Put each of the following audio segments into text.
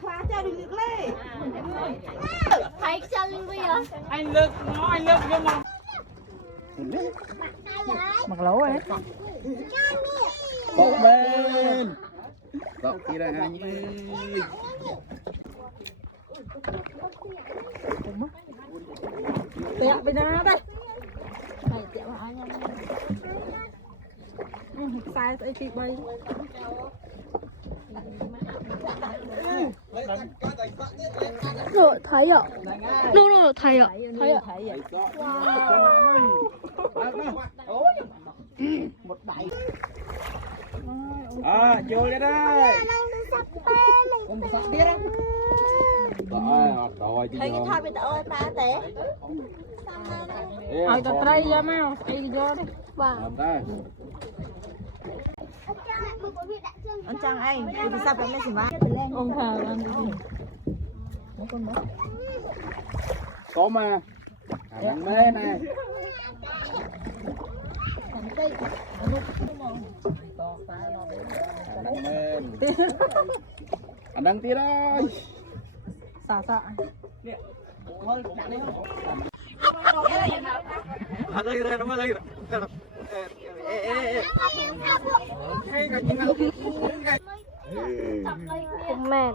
Thoa cho đừng được lên. Thấy chân bây giờ. Anh lực nó anh lực vô mà. Mặc lỗ ấy. Bọc bên. Bọc kia là anh ơi. Tẹo bên đó đây. Này tẹo hả nha. Sai ấy chị bay. Rồi thấy ạ. Rồi thấy ạ. Thấy ạ. Một đẩy. À, chui lên đây. Không sắp biết á. Rồi, Thấy cái thoi bên đó ta té. Ai ta trai ra mau, ai vô đi. Làm ta. Anh Trang anh, đi sao cái này gì mà? Ông thờ ăn đi. Con đó. Có mà. Thằng mê này. Anh đang tí đây. Xả xả. Không mệt.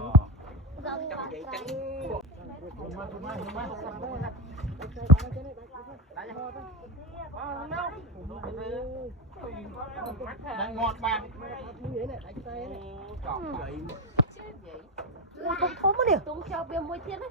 Đang ngọt mà. Không có điều. Tung cho bia muối thiên đấy.